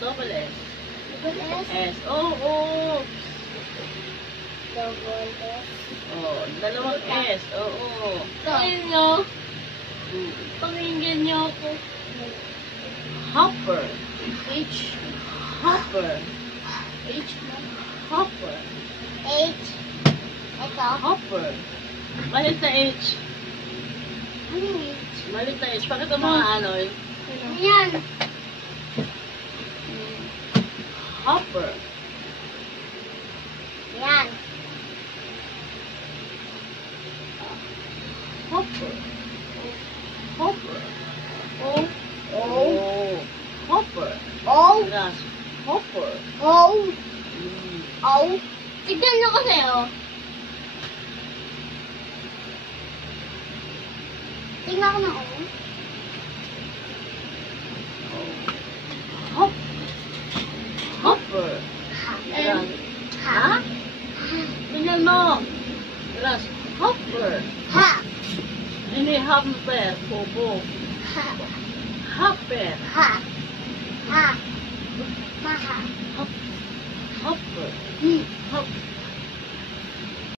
Double S. Double S. S. Oo. Double S. Oh, dalawang S. Oo. Ayun nyo. Mm. Pakinggan nyo ako. Hopper. H. Hopper. H mo. Hopper. H. Ito. Hopper. Malit na H. Ano yung H? Malit na H. Bakit ang mga ano? Ano yan? Hopper. Yan. Hopper. Hopper. O. O. Oh. Hopper. O. Yes. Hopper. O. Mm. O. Tignan nyo kasi, oh. Tingnan ko na, oh. Hop. Hopper. Ha. Ayan. Ha? Tingnan mo. Yes. Hopper. Ha. Hindi hopper. Bobo. Ha. Hopper. Ha. Ha. Ha. Ha. Hopper. Hmm. Hop.